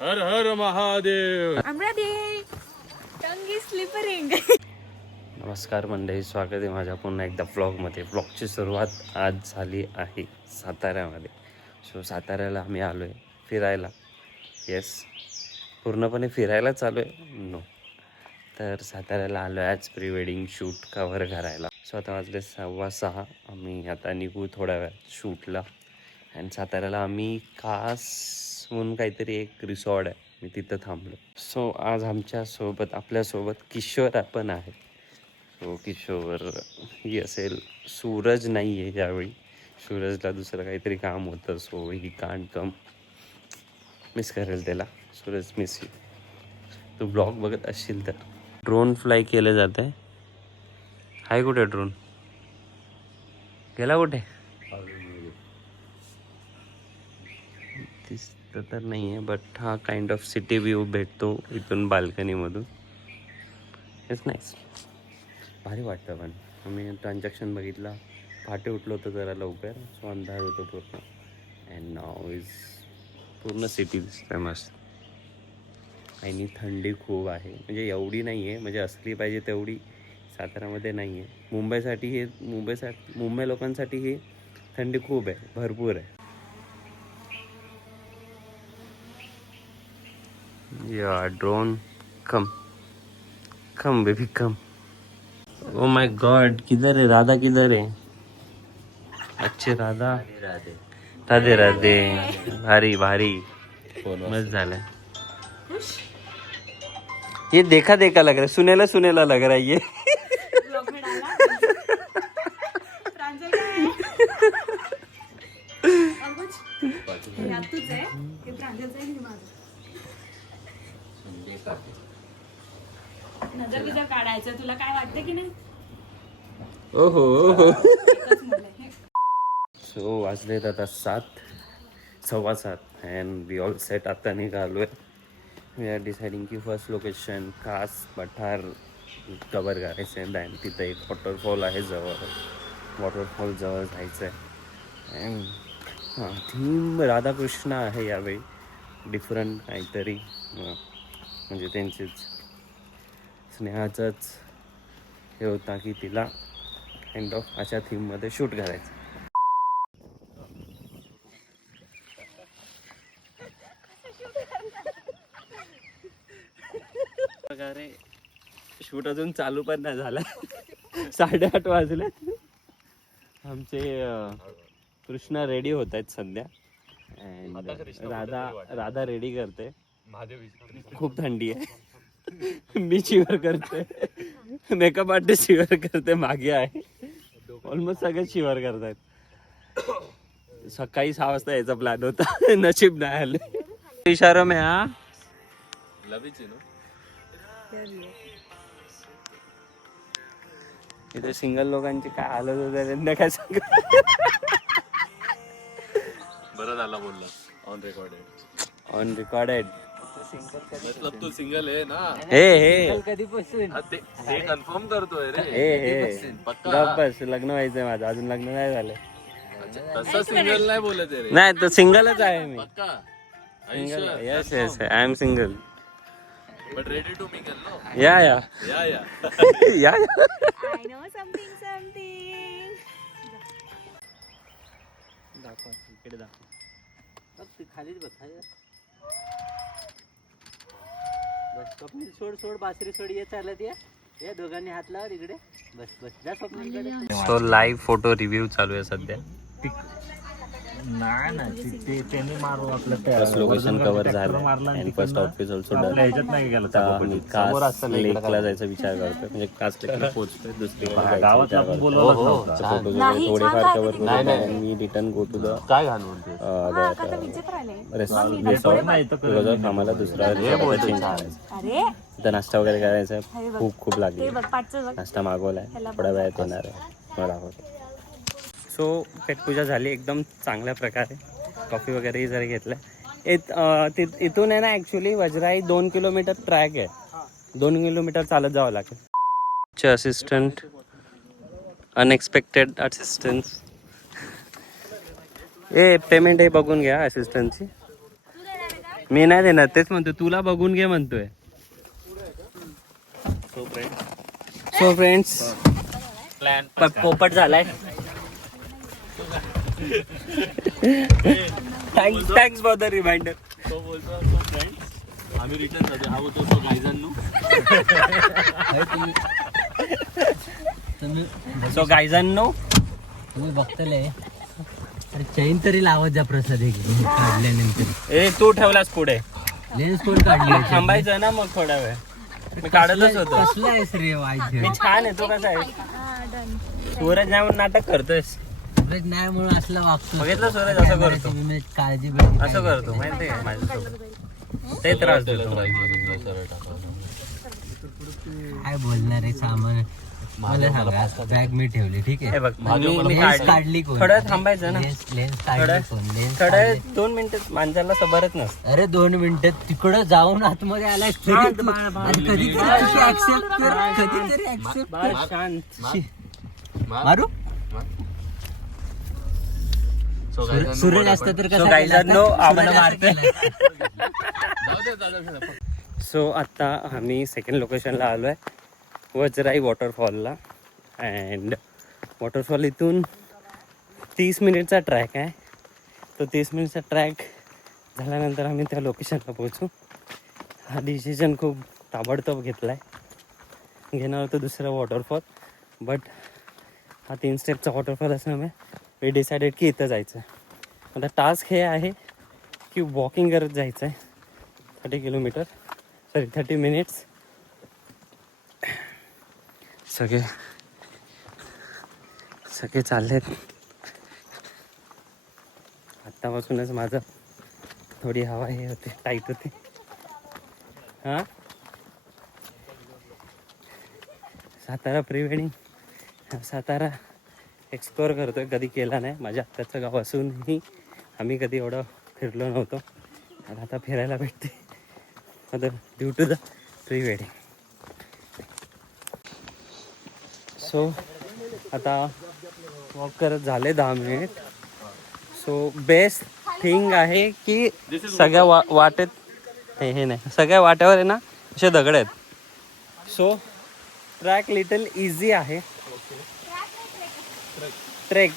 हर हर महादेव. नमस्कार मंडळी, स्वागत आहे माझ्या पुन्हा एकदा व्लॉगमध्ये. व्लॉगची सुरुवात आज झाली आहे साताऱ्यामध्ये. साताऱ्याला आम्ही आलो आहे फिरायला. येस, पूर्णपणे फिरायलाच आलो आहे. नो, तर साताऱ्याला आलो आहे आज प्री वेडिंग शूट कव्हर करायला. आता वाजले 6:15. आम्ही आता निघू थोड्या वेळात शूटला. आणि साताऱ्याला आम्ही खास म्हणून काहीतरी एक रिसॉर्ट आहे, मी तिथं थांबलो. आज आपल्यासोबत किशोर पण आहे. किशोर ही असेल. सूरज नाही आहे यावेळी, सूरजला दुसरं काहीतरी काम होतं. He can't come. मिस करेल त्याला. Suraj miss you. तू ब्लॉग बघत असशील तर. ड्रोन फ्लाय केलं जात आहे. हाय कुठे ड्रोन गेला? कुठे दिसतं तर नाही आहे, बट हा काइंड ऑफ सिटी व्ह्यू भेटतो इथून बाल्कनीमधून. इट्स नाईस, भारी वाटतं. पण आम्ही ट्रान्झॅक्शन बघितला, पहाटे उठलो होतो जरा लवकर, सो अंधार होतो पूर्ण. अँड नाव इज पूर्ण सिटी दिसतं मस्त. आणि थंडी खूप आहे, म्हणजे एवढी नाही आहे, म्हणजे असली पाहिजे तेवढी साताऱ्यामध्ये नाही आहे. मुंबई लोकांसाठी ही थंडी खूप आहे, भरपूर आहे. या drone come baby come. Oh my God, किधर है राधा? किधर है अच्छे राधा? राधे राधे. भारी भारी, मस्त झालं. ये देखा देखा लग रहा है, सुनेला लग रहा है ये. नजर काढायचं तुला काय वाटतं की नाही? ओहो. सो वाजलेत आता 7:15 अँड वी ऑल सेट. आता निघालो आहे. वी आर डिसाइडिंग की फर्स्ट लोकेशन खास पठार कवर करायचं आहे. दॅन तिथं एक वॉटरफॉल आहे जवळ, वॉटरफॉल जवळ जायचं आहे. अँड थीम राधाकृष्ण आहे यावेळी. डिफरंट काहीतरी, म्हणजे त्यांचेच स्नेहाचंच हे होता की तिला काइंड ऑफ अशा थीममध्ये शूट करायचं. प्रकारे शूट अजून चालू पण नाही झाला. 8:30 वाजले. आमचे कृष्णा रेडी होत आहेत सध्या. राधा रेडी करते. खूप थंडी आहे. मी शिवर करते, मेकअप आर्टिस्ट शिवर करते, मागे आहे. ऑलमोस्ट सगळे शिवर करतायत. सकाळी 6 वाजता यायचा प्लॅन होता, नशीब नाही आले. इशारा में इथे सिंगल लोकांची काय हालत होत त्यांना काय सांग. बरं झाला बोलला. On recorded. मतलब तू सिंगल आहे ना? हे कधीपासून ते कन्फर्म करतोय रे. हे पक्का? बस लग्न व्हायचंय माझं, अजून लग्न नाही झालं. तसं सिंगल नाही बोलत आहे रे. नाही तर सिंगलच आहे मी. पक्का? Single. Yes yes, I am single. But ready to mingle no? Yeah yeah या. I know something. दाखवा इकडे, दाखव. खालीच बघ, खाली बस. स्वप्नील सोड बासरी सोड. ये चालत या दोघांनी हात लावा इकडे. बस जा स्वप्नीलकडे. सो लाईव्ह फोटो रिव्ह्यू चालू आहे सध्या. फर्स्ट लोकेशन कव्हर झालं आणि फर्स्ट ऑफिस ऑल्सो डन. लेकला जायचा विचार करतोय, म्हणजे कास लेकला पोहोचतोय. दुसरी फोटो थोडेफार कव्हर करून मी रिटर्न गो टू द काय घालून रेस्टॉरंट. आम्हाला दुसरा चेंज करायचं. तर नाश्ता वगैरे करायचा. खूप लागली. नाश्ता मागवलाय, थोड्या वेळात येणार आहे. मला दाखवतो. सो पेटपूजा झाली एकदम चांगल्या प्रकारे. कॉफी वगैरेही जरी घेतलं. इथून आहे ना ॲक्च्युली वजराई 2 किलोमीटर ट्रॅक आहे. 2 किलोमीटर चालत जावं लागेल. Assistant, unexpected assistance. पेमेंट हे बघून घ्या असिस्टंटची. मी नाही देणार, तेच म्हणतो तुला बघून घे म्हणतोय. सो फ्रेंड्स प्लॅन पोपट झालाय. Thanks for the reminder. तो बोलतो तो फ्रेंड्स आम्ही रिटर्न जातो. हा बोलतो तो गायजांनो. सो गायजांनो तुम्ही बघतले अरे चैन तरी लावत जा प्रसाद एक काढल्यानंतर. ए तू ठेवलास पुढे, लेन्स कोण काढली थांबायचं ना मग थोडा वेळ. मी काढतच होतो. कसला आहेस रे वाईट मी छान आहे, तो कसा आहे? सूरज नाही म्हणून नाटक करतोयस. नाही म्हणून असला वागतो. बघितलं सूरज असं करतो, काळजी असं करतो माहिती आहे माझ्यासोबत. ते त्रास देतो. काय बोलणार आहे सामान. मला सांगा बॅग मी ठेवली ठीक हे आहे. बघ मी लेन्स काढली कोण? थोडं थांबायचं ना. लेन्स काढली कोण? लेन्स थोडं 2 मिनिटं माणसाला सबरच नसतं. अरे 2 मिनिटं तिकडं जाऊन आतमध्ये आलाय. कधीतरी ऍक्सेप्ट कर, कधीतरी ऍक्सेप्ट कर. शांत. मारू सूरज असतं तर सो कसं गायजांनो आम्हाला सूरज मारते. असं केलं. सो आता आम्ही सेकंड लोकेशनला आलो आहे, वजराई वॉटरफॉलला. अँड वॉटरफॉल इथून 30 मिनिटचा ट्रॅक आहे. तो 30 मिनिटचा ट्रॅक झाल्यानंतर आम्ही त्या लोकेशनला पोहोचू. हा डिसिजन खूप ताबडतोब घेतला आहे. घेणार होतो दुसरा वॉटरफॉल, बट हा 3 स्टेपचा वॉटरफॉल असल्यामुळे वी डिसायडेड की इथं जायचं. आता टास्क हे आहे की वॉकिंग करत जायचं आहे 30 किलोमीटर, 30 मिनिट्स. सगळे चाललेत. आत्तापासूनच माझं थोडी हवा हे होते, टाईट होते. हां Satara pre wedding, Satara explore करतोय. कधी केला नाही, माझ्या आत्ताचं गाव असूनही आम्ही कधी एवढं फिरलो नव्हतो. आणि आता फिरायला भेटते आता due to the pre wedding. So आता वॉक करत झाले 10 मिनिट. सो बेस्ट थिंग आहे की सगळ्या वाटेत हे नाही, सगळ्या वाट्यावर आहे ना असे दगड आहेत. सो ट्रॅक लिटल इझी आहे. ट्रेक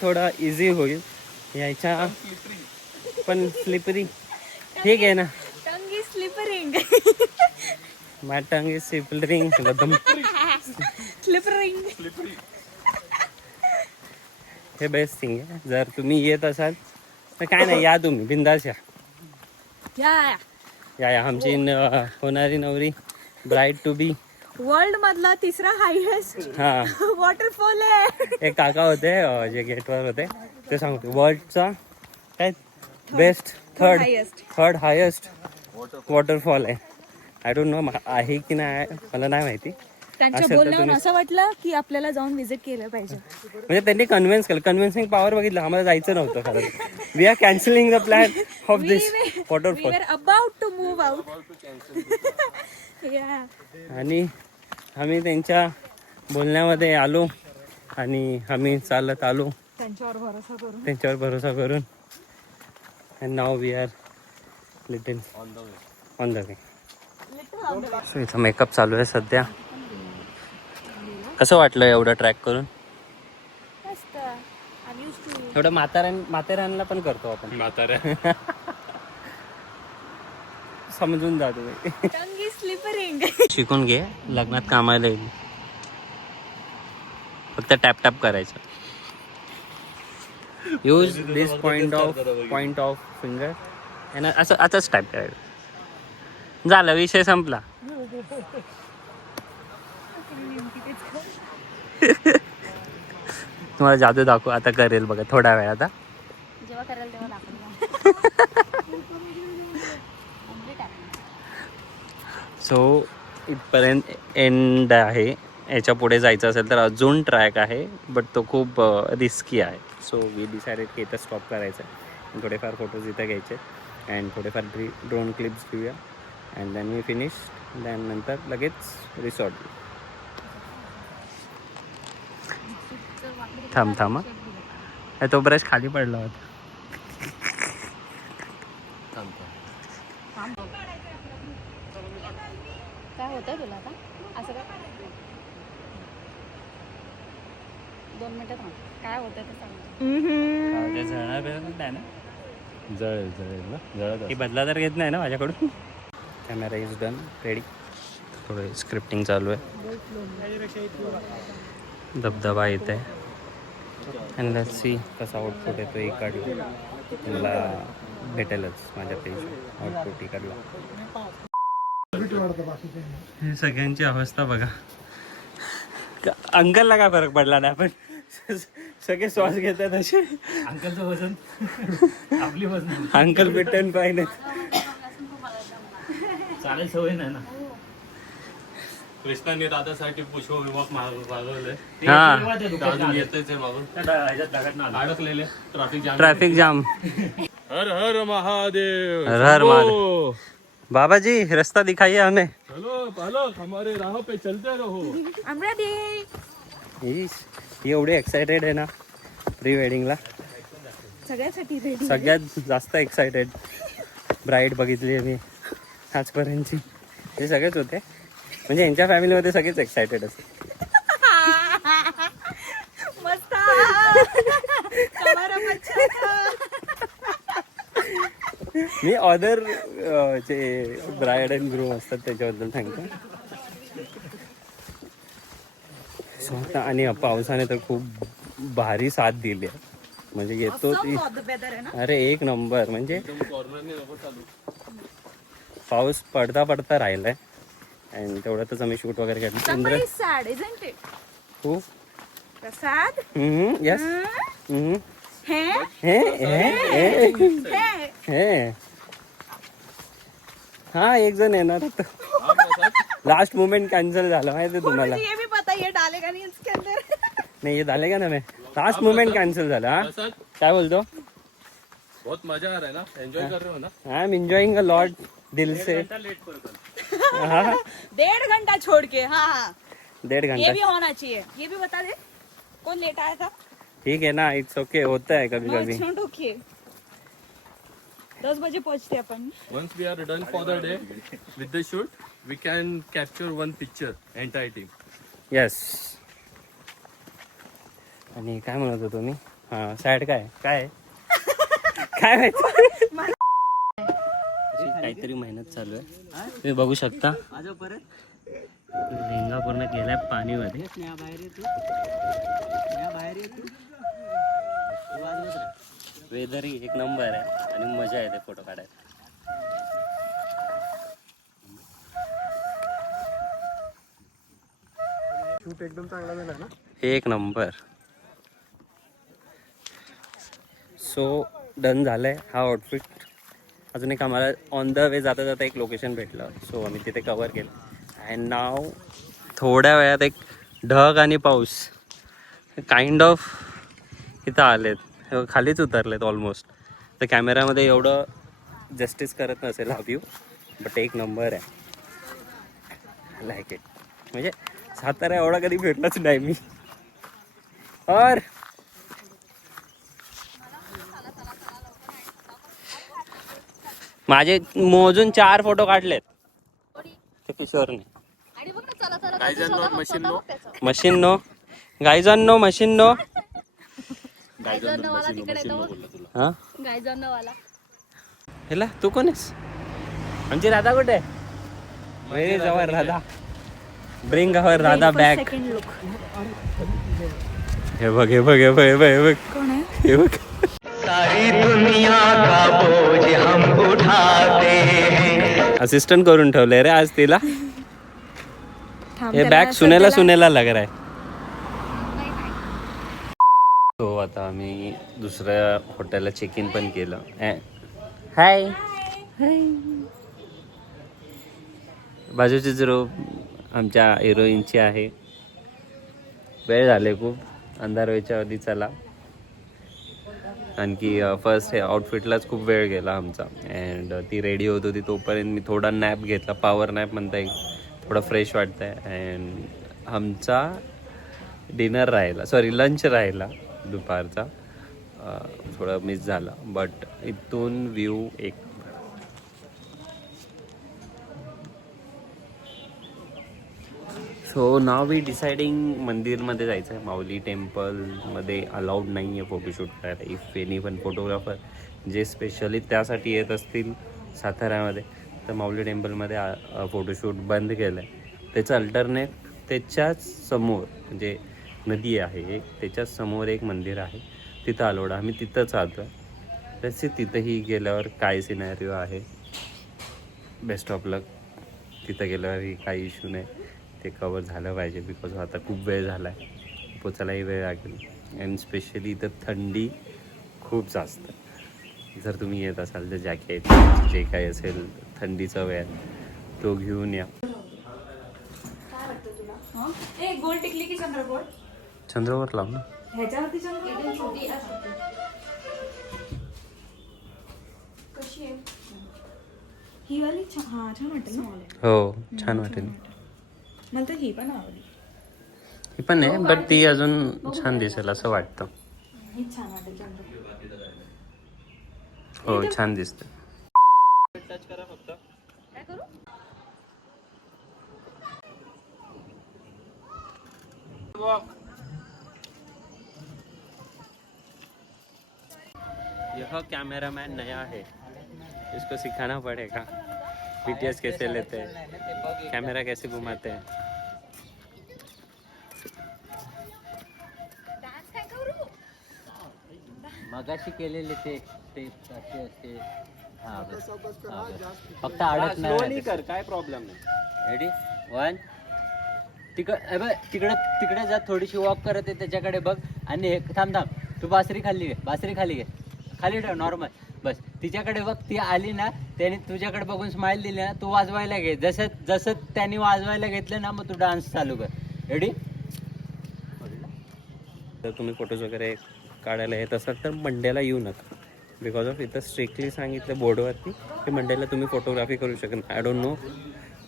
थोडा इझी होईल यायच्या, पण स्लिपरी ठीक आहे ना. Tongue is slip ring. My tongue is slip ring. Slip ring. हे बेस्ट थिंग आहे. जर तुम्ही येत असाल तर काय नाही, या तुम्ही बिंदास या आमची होणारी नवरी ब्राईड टू बी वर्ल्ड मधला 3रा हायेस्ट हां वॉटरफॉल आहे. एक काका होते जे गेटवर होते, ते सांगतो वर्ल्डचा काय बेस्ट थर्ड हायेस्ट वॉटरफॉल आहे. आय डोंट नो आहे की नाही, मला नाही माहिती. त्यांच्या असेल तर बोलण्यावरून तुम्ही- असं वाटलं की आपल्याला जाऊन व्हिजिट केलं पाहिजे. म्हणजे त्यांनी कन्व्हिन्स केलं, कन्व्हिन्सिंग पॉवर बघितलं. आम्हाला जायचं नव्हतं खरं. We are cancelling the plan of this We waterfall. were about to move out. Yeah. आणि आम्ही त्यांच्या बोलण्यामध्ये आलो आणि आम्ही चालत आलो त्यांच्यावर भरोसा करून. And now we are little on the way. So इथं मेकअप चालू आहे सध्या. कसं वाटलं एवढं ट्रॅक करून? मस्त. I'm used to it. एवढं माथेरानला पण करतो आपण. म्हाताऱ्या समजून जातो. Tongue is slippery. शिकून घे, लग्नात कामाला येईल. फक्त टॅप करायचं. Use this point of finger आणि असंच टॅप करायचं. झालं, विषय संपला. तुम्हाला जादू दाखवू आता, करेल बघा थोडा वेळ. आता जेव्हा कराल तेव्हा दाखव. सो इथपर्यंत एंड आहे. याच्या पुढे जायचं असेल तर अजून ट्रॅक आहे, बट तो खूप रिस्की आहे. सो वी डिसायडेड की इथं स्टॉप करायचं आहे. थोडेफार फोटोज इथं घ्यायचे अँड थोडेफार ड्रोन क्लिप्स घेऊया and then we finish. Then नंतर लगेच रिसॉर्ट. थांब तो ब्रश खाली पडला होता. काय होतंय तुला आता असं काय 2 मिनिटं थांब काय होतंय ते सांग जळणार नाही ना जळेल ना जळत ती बदला तर घेत नाही ना माझ्याकडून कॅमेरा इज डन रेडी थोडं स्क्रिप्टिंग चालू आहे धबधबा येत आहे आणि लेट्स सी कसा आउटपुट येतो इकडला मला भेटेलच माझ्या पेज आउटपुट इकडला हे सगळ्यांची अवस्था बघा अंकलला काय फरक पडला नाही पण सगळे श्वास घेतात असे अंकलचं वजन आपली वजन अंकल भेटन पाहिजे चालेल सवय नाही ना कृष्णाने दादासाठी पुष्पविभाग मागवलंय हा अजून येतच आहे बाबा अडकलेले ट्रॅफिक जाम हर हर महादेव हर हर महादेव बाबा जी रास्ता दिखाइए हमें चलो बालक हमारे राह पे चलते रहो I'm ready. ही एवढी एक्सायटेड आहे ना प्री वेडिंगला सगळ्यासाठी रेडी सगळ्यात जास्त एक्सायटेड ब्राईड बघितली आहे मी आजपर्यंतची हे सगळेच होते म्हणजे यांच्या फॅमिलीमध्ये सगळेच एक्सायटेड असते मस्त मी अदर जे ब्राईड अँड ग्रूम असतात त्याच्याबद्दल सांगतो स्वतः आणि पावसाने तर खूप भारी साथ दिली आहे म्हणजे येतो ती अरे एक नंबर म्हणजे पाऊस पडता पडता राहिलाय आणि तेवढ्यातच आम्ही शूट वगैरे केलं Somebody is sad, isn't it? हो प्रसाद यस हे हे हे हे हा एक जण येणार होता लास्ट मोमेंट कॅन्सल झाला माहिती तुम्हाला ये भी पता ये डालेगा नहीं इसके अंदर नाही ये डालेगा ना मैं लास्ट मोमेंट कॅन्सल झाला हा काय बोलतो बहुत मजा आ रहा है ना एंजॉय कर रहे हो ना I am enjoying a lot दिल से हाँ 1.5 घंटा छोड़ के हाँ 1.5 ये घंटा भी होना चाहिए ये भी बता दे कौन लेट आया था ठीक है ना इट्स ओके होता है कभी कभी क्यों टोकिए 10 बजे पहुंचते अपन once we are done for the day with the shoot we can capture one picture entire team yes आणि काय म्हणत होतो मी हा सॅड काय काय काय माहिती काहीतरी मेहनत चालू आहे तुम्ही बघू शकता लेंगा पूर्ण गेलाय पाणीमध्ये वेदर एक नंबर आहे आणि मजा येते फोटो काढायला शूट एकदम चांगला झाला ना एक नंबर सो डन झालंय हा आउटफिट अजून एक आम्हाला ऑन द वे जाता जाता एक लोकेशन भेटलं सो आम्ही तिथे कवर केलं अँड नाव थोड्या वेळात एक ढग आणि पाऊस काइंड ऑफ इथं आलेत खालीच उतरलेत ऑलमोस्ट तर कॅमेऱ्यामध्ये एवढं जस्टिस करत नसेल हा व्ह्यू बट एक नंबर आहे लाईक इट म्हणजे सातारा एवढा कधी भेटलाच नाही मी और माझे मोजून 4 फोटो काढलेत ते किशोरने मशीन नो गायजांनो मशीन नो हा हेला तू कोण आहेस आमची राधा कुठे आहे जवळ Radha bring our Radha back हे बघ हे बघ हे बघ हे बघ हे बघ हे बघ सारी दुनिया का बोझ हम उठाते हैं असिस्टंट करून ठेवलंय रे आज तिला हे बॅग सुनेला लग रहा है तो आता आम्ही दुसऱ्या हॉटेलला चेक इन पण केलं हाय बाजूची रो आमच्या हिरोईनची आहे वेळ झाले खूप अंधार व्हायच्या आधी चला आणखी फर्स्ट हे आउटफिटलाच खूप वेळ गेला आमचा अँड ती रेडी होत होती तोपर्यंत मी थोडा नॅप घेतला पॉवर नॅप म्हणता येईल थोडं फ्रेश वाटतं आहे अँड आमचा डिनर राहिला सॉरी लंच राहिला दुपारचा थोडा मिस झाला बट इथून व्ह्यू एक सो नाव वी डिसाइडिंग मंदिरमध्ये जायचं आहे. माऊली टेम्पलमध्ये अलाउड नाही आहे फोटोशूट करायला. इफ एनी पण फोटोग्राफर जे स्पेशली त्यासाठी येत असतील साताऱ्यामध्ये तर माऊली टेम्पलमध्ये फोटोशूट बंद केलं आहे. त्याचं अल्टरनेट त्याच्याच समोर म्हणजे नदी आहे एक, त्याच्याच समोर एक मंदिर आहे, तिथं अलाउड. आम्ही तिथंच आलो आहे. तसे तिथंही गेल्यावर काय सिनॅरिओ आहे, बेस्ट ऑफ लक. तिथं गेल्यावरही काही इश्यू नाही, ते कवर झालं पाहिजे. बिकॉज आता खूप वेळ झाला आहे, पोचायलाही वेळ लागेल. अँड स्पेशली इथं थंडी खूप जास्त. जर तुम्ही येत असाल तर जॅकेट जे काही असेल थंडीचा वेळ तो घेऊन या. ए गोल टिकली की चंद्रकोर चंद्रवर लाव ना. ह्याच्यावरती चंद्रकोर कशी आहे ही वाली हा छान वाटेल ना. हो छान वाटेल. मला तर ही पण आवडली. ही पण आहे बट ती अजून छान दिसेल असं वाटतं. ही छान वाटेल चंद्रकोर. हो छान दिसतं. टच करा फक्त. काय करू यह कैमरामैन नया है, इसको सिखाना पड़ेगा BTS कैसे लेते हैं, कैमरा कैसे घुमाते हैं. मगाशी केलेले ते असे असते. हा बस. फक्त अडक नाही कर, काय प्रॉब्लेम नाही. रेडी 1 तिकडे जा, थोडीशी वॉक करत आहे त्याच्याकडे बघ आणि हे थांब तू बासरी खाली घे खाली ठेव नॉर्मल. बस तिच्याकडे बघ, ती आली ना त्याने तुझ्याकडे बघून स्माइल दिली ना, तू वाजवायला घे. जसं त्यांनी वाजवायला घेतलं ना मग तू डान्स चालू कर. रेडी. तर तुम्ही फोटोज वगैरे काढायला येत असाल तर मंडेला येऊ नका. बिकॉज ऑफ इथं स्ट्रिक्टली सांगितलं बोर्डवरती की मंडेला तुम्ही फोटोग्राफी करू शकत. I don't know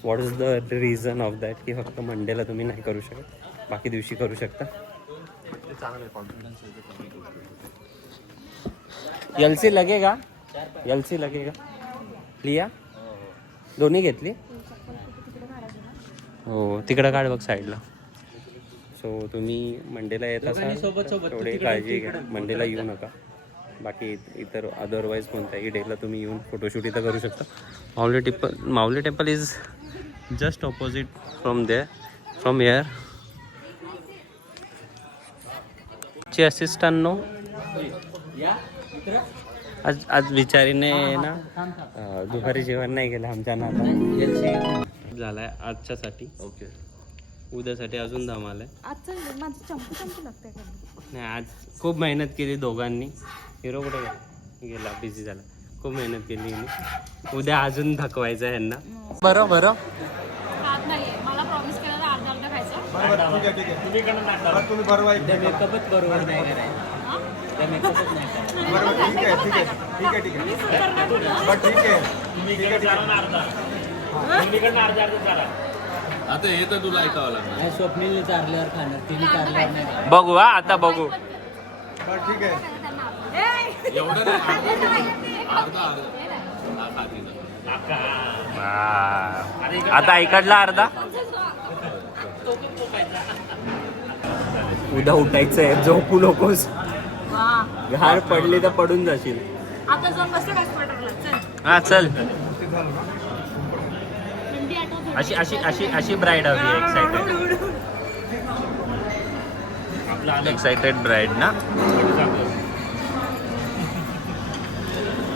what is the reason of that की फक्त मंडेला तुम्ही नाही करू शकत, बाकी दिवशी करू शकता. एलसी लगेगा लिया दोन्ही घेतली. हो तिकडं काढ बघ साईडला. सो तुम्ही मंडेला येत असाल थोडी काळजी घ्या, मंडेला येऊ नका. बाकी इतर अदरवाईज कोणत्याही डेला तुम्ही येऊन फोटोशूट इथं करू शकता. Mauli temple is just opposite from here. ची असिस्टंट नो आज बिचारीने ना दुपारी जेवण नाही केलं आमच्या नाला. झालाय आजच्यासाठी. ओके. उद्यासाठी अजून धमाल आहे. आजचं माझं चंपू लागतंय का नाही आज खूप मेहनत केली दोघांनी. हिरो कुठे गेला बिझी झाला. खूप मेहनत केली हिने. उद्या अजून थकवायचं ह्यांना. बरं खात नाहीये. मला प्रॉमिस केलं तर अर्धा खायचं. मेकअपच बरोबर नाही करायचं. मेकअपच नाही करायचं. आता हे तर तुला ऐकावं लागणार. स्वप्नील चारल्यावर खाणार, तिने चारल्यावर नाही. बघू हा आता बघू. ठीक आहे. एवढं नाही. अर्धा हा खातीचा. आता इकडला अर्धा. उद्या उठायचंय, झोपू नकोस. घार पडली तर पडून जाशील. आता जाऊन बसतो काय स्पॉटरला. चल हा चल. थंडी आठवते. अशी अशी अशी अशी ब्राईड हवी. एक्साइटेड ब्राईड ना.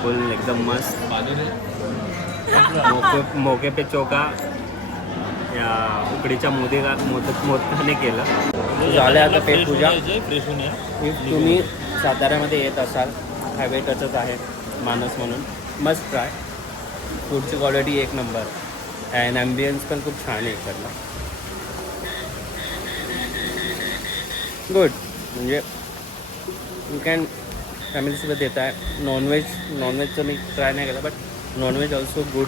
फुल एकदम मस्त. मोके पे चोका या उकडीच्या मोदकाने केलं. झालं आता पेट पूजा. तुम्ही साताऱ्यामध्ये येत असाल, हायवे टचच आहे मानस म्हणून, मस्ट ट्राय. फूडची क्वालिटी एक नंबर अँड ॲम्बियन्स पण खूप छान आहे इकडला. गुड. म्हणजे यू कॅन फॅमिलीसोबत येत आहे. नॉनव्हेजचं मी ट्राय नाही केलं बट नॉनव्हेज ऑल्सो गुड.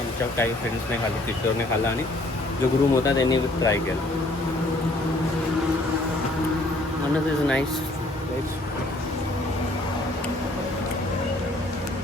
आमच्या काही फ्रेंड्सने खाल्लं, किशोरने खाल्लं आणि जो ग्रूम होता त्यांनी ट्राय केलं. मानस इज नाईस.